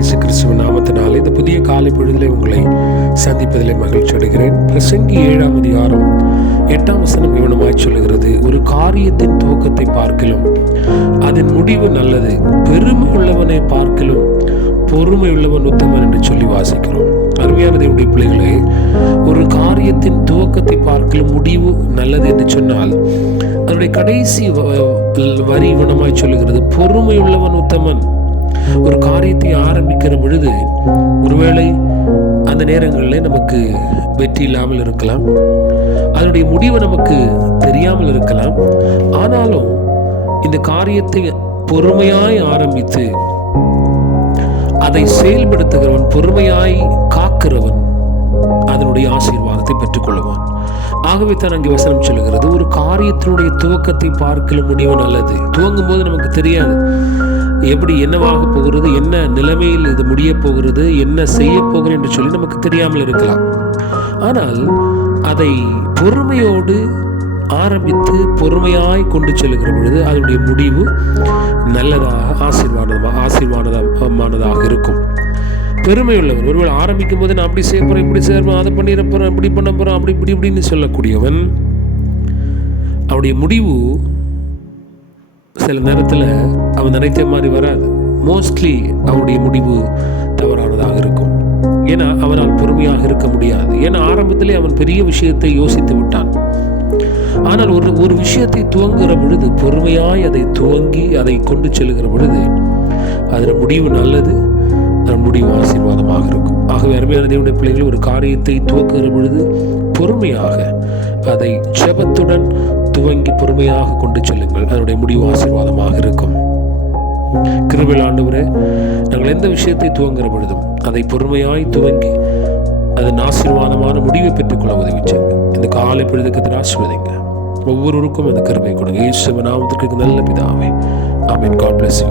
இயேசு கிறிஸ்துவின் நாமத்தினாலே இந்த புதிய காலை பொழுதிலே உங்களை சந்திப்பதிலே மகிழ்ச்சி அடைகிறேன். பிரசங்கி 7ஆம் அதிகாரம் 8ஆம் வசனம் இவனமாய் சொல்லுகிறது, ஒரு காரியத்தின் துவக்கத்தை பார்க்கிலும் அதன் முடிவு நல்லது, பெருமை உள்ளவனை பார்க்கிலும் பொறுமை உள்ளவன் உத்தமன் என்று சொல்லி வாசிக்கிறோம். அருமையான தேவனுடைய பிள்ளைகளே, ஒரு காரியத்தின் துவக்கத்தை பார்க்கிலும் முடிவு நல்லது என்று சொன்னால் அதனுடைய கடைசி வரி இவனமாய் சொல்லுகிறது, பொறுமை உள்ளவன் உத்தமன். ஒரு காரியத்தை ஆரம்பிக்கிற பொழுது ஒருவேளை அந்த நேரங்களில் நமக்கு வெற்றி இல்லாமல் இருக்கலாம், அதனுடைய முடிவு நமக்கு தெரியாமல் இருக்கலாம். ஆனாலும் இந்த காரியத்தை பொறுமையாய் ஆரம்பித்து அதை செயல்படுத்துகிறவன், பொறுமையாய் காக்கிறவன் அதனுடைய ஆசீர்வாதத்தை பெற்றுக்கொள்வான். ஆகவே தான் அங்கே வசனம் சொல்லுகிறது, ஒரு காரியத்தினுடைய துவக்கத்தை பார்க்கல முடிவு நல்லது. துவங்கும் போது நமக்கு தெரியாது எப்படி என்னவாக போகிறது, என்ன நிலைமையில் இது முடிய போகிறது, என்ன செய்ய போகிறேன் என்று சொல்லி நமக்கு தெரியாமல் இருக்கலாம். ஆனால் அதை பொறுமையோடு ஆரம்பித்து பொறுமையாய் கொண்டு செல்லுகிற பொழுது அதனுடைய முடிவு நல்லதாக ஆசீர்வாதமானதாக இருக்கும். பெருமை உள்ளவன் ஒருவேளை ஆரம்பிக்கும் போது நான் அப்படி செய்ய போறேன், இப்படி செய்ய போறேன், அதை பண்ணிட போறேன், இப்படி பண்ண போறேன், அப்படி இப்படி இப்படின்னு சொல்லக்கூடியவன், அவனுடைய முடிவு சில நேரத்தில் அவன் நினைத்த மாதிரி வராது. மோஸ்ட்லி அவனுடைய முடிவு தவறானதாக இருக்கும். ஏன்னா அவனால் பொறுமையாக இருக்க முடியாது. ஏன்னா ஆரம்பத்திலே அவன் பெரிய விஷயத்தை யோசித்து விட்டான். ஆனால் ஒரு விஷயத்தை துவங்குகிற பொழுது பொறுமையாய் அதை துவங்கி அதை கொண்டு செல்லுகிற பொழுது அதன் முடிவு நல்லது, அதன் முடிவு ஆசீர்வாதமாக இருக்கும். ஆகவே அருமையான தேவனுடைய பிள்ளைகள், ஒரு காரியத்தை துவக்குகிற பொழுது பொறுமையாக அதை ஜெபத்துடன் துவங்கி பொறுமையாக கொண்டு செல்லுங்கள், அதனுடைய முடிவு ஆசீர்வாதமாக இருக்கும். கிருபையுள்ள ஆண்டவரே, நாங்கள் எந்த விஷயத்தை துவங்குகிற பொழுதும் அதை பொறுமையாய் துவங்கி அதன் ஆசீர்வாதமான முடிவை பெற்றுக்கொள்ள உதவி செய்யுங்க. இந்த காலை பொழுதுக்கு ஆசீர்வதிங்க. ஒவ்வொருவருக்கும் அந்த கிருபை கொடுங்க. இயேசுவின் நாமத்திற்கு நல்ல பிதாவே, ஆமென். God bless you.